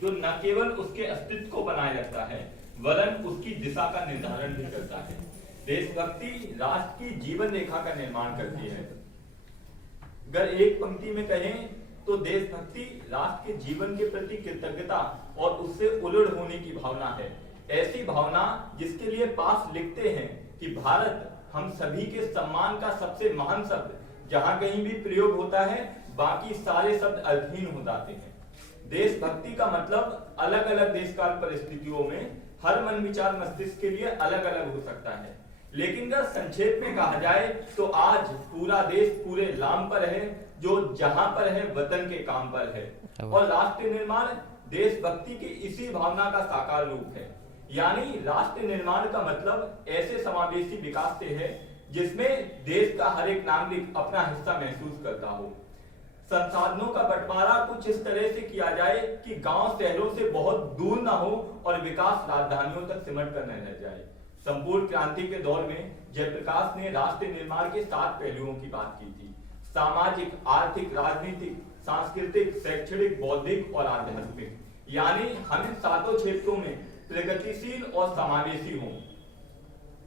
जो न केवल उसके अस्तित्व को बनाए रखता है वरन उसकी दिशा का निर्धारण भी करता है। देशभक्ति राष्ट्र की जीवन रेखा का निर्माण करती है। अगर एक पंक्ति में कहें तो देशभक्ति राष्ट्र के जीवन के प्रति कृतज्ञता और उससे उलड़ होने की भावना है। ऐसी भावना जिसके लिए पास लिखते हैं कि भारत हम सभी के सम्मान का सबसे महान शब्द, जहां कहीं भी प्रयोग होता है बाकी सारे शब्द अर्थहीन हो जाते हैं। देशभक्ति का मतलब अलग अलग देशकाल परिस्थितियों में हर मन विचार मस्तिष्क के लिए अलग अलग हो सकता है, लेकिन अगर संक्षेप में कहा जाए तो आज पूरा देश पूरे लाम पर है, जो जहां पर है वतन के काम पर है। और राष्ट्र निर्माण देशभक्ति की इसी भावना का साकार रूप है। यानी राष्ट्र निर्माण का मतलब ऐसे समावेशी विकास से है जिसमें देश का हर एक नागरिक अपना हिस्सा महसूस करता हो। संसाधनों का बंटवारा कुछ इस तरह से किया जाए कि गांव शहरों से बहुत दूर ना हो और विकास राजधानियों तक सिमट कर न रह जाए। संपूर्ण क्रांति के दौर में जयप्रकाश ने राष्ट्र निर्माण के 7 पहलुओं की बात की थी। सामाजिक, आर्थिक, राजनीतिक, सांस्कृतिक, शैक्षणिक, बौद्धिक और आध्यात्मिक। यानी हम इन 7 क्षेत्रों में प्रगतिशील और समावेशी हों।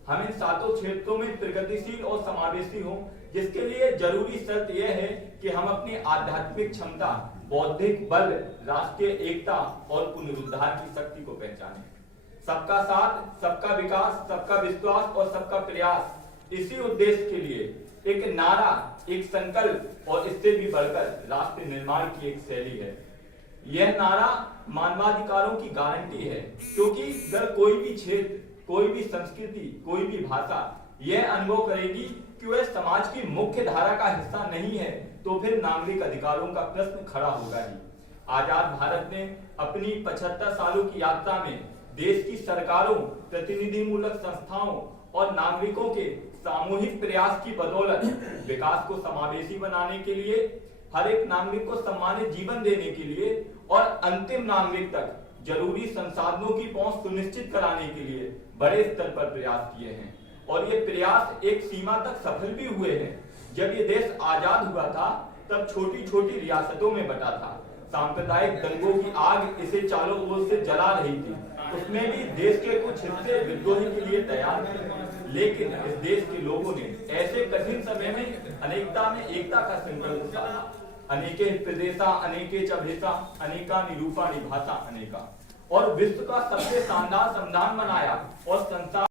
हम इन 7 क्षेत्रों में प्रगतिशील और समावेशी हों, जिसके लिए जरूरी शर्त यह है कि हम अपनी आध्यात्मिक क्षमता, बौद्धिक बल, राष्ट्रीय एकता और पुनरुद्धार की शक्ति को पहचानें। सबका साथ, सबका विकास, सबका विश्वास और सबका प्रयास, इसी उद्देश्य के लिए एक नारा, एक संकल्प और इससे भी बढ़कर राष्ट्र निर्माण की एक शैली है। यह नारा मानवाधिकारों की गारंटी है, क्योंकि अगर कोई भी क्षेत्र, कोई भी संस्कृति, कोई भी भाषा यह अनुभव करेगी कि वह समाज की मुख्य धारा का हिस्सा नहीं है, तो फिर नागरिक अधिकारों का प्रश्न खड़ा होगा ही। आजाद भारत ने अपनी 75 सालों की यात्रा में देश की सरकारों, प्रतिनिधिमूलक संस्थाओं और नागरिकों के सामूहिक प्रयास की बदौलत विकास को समावेशी बनाने के लिए, हर एक नागरिक को सम्मानित जीवन देने के लिए और अंतिम नागरिक तक जरूरी संसाधनों की पहुंच सुनिश्चित कराने के लिए बड़े स्तर पर प्रयास किए हैं। और ये प्रयास एक सीमा तक सफल भी हुए हैं। जब ये देश आजाद हुआ था तब छोटी छोटी रियासतों में बटा था। सांप्रदायिक दंगों की आग इसे चारों ओर से जला रही थी। उसमें भी देश के कुछ हिस्से विद्रोही के लिए तैयार थे, लेकिन इस देश के लोगों ने ऐसे कठिन समय में अनेकता में एकता का संकल्प साधा। अनेके प्रदेशा, अनेके च भेषा, अनेका निरूपा निभाषा अनेका, और विश्व का सबसे शानदार संविधान बनाया और संसार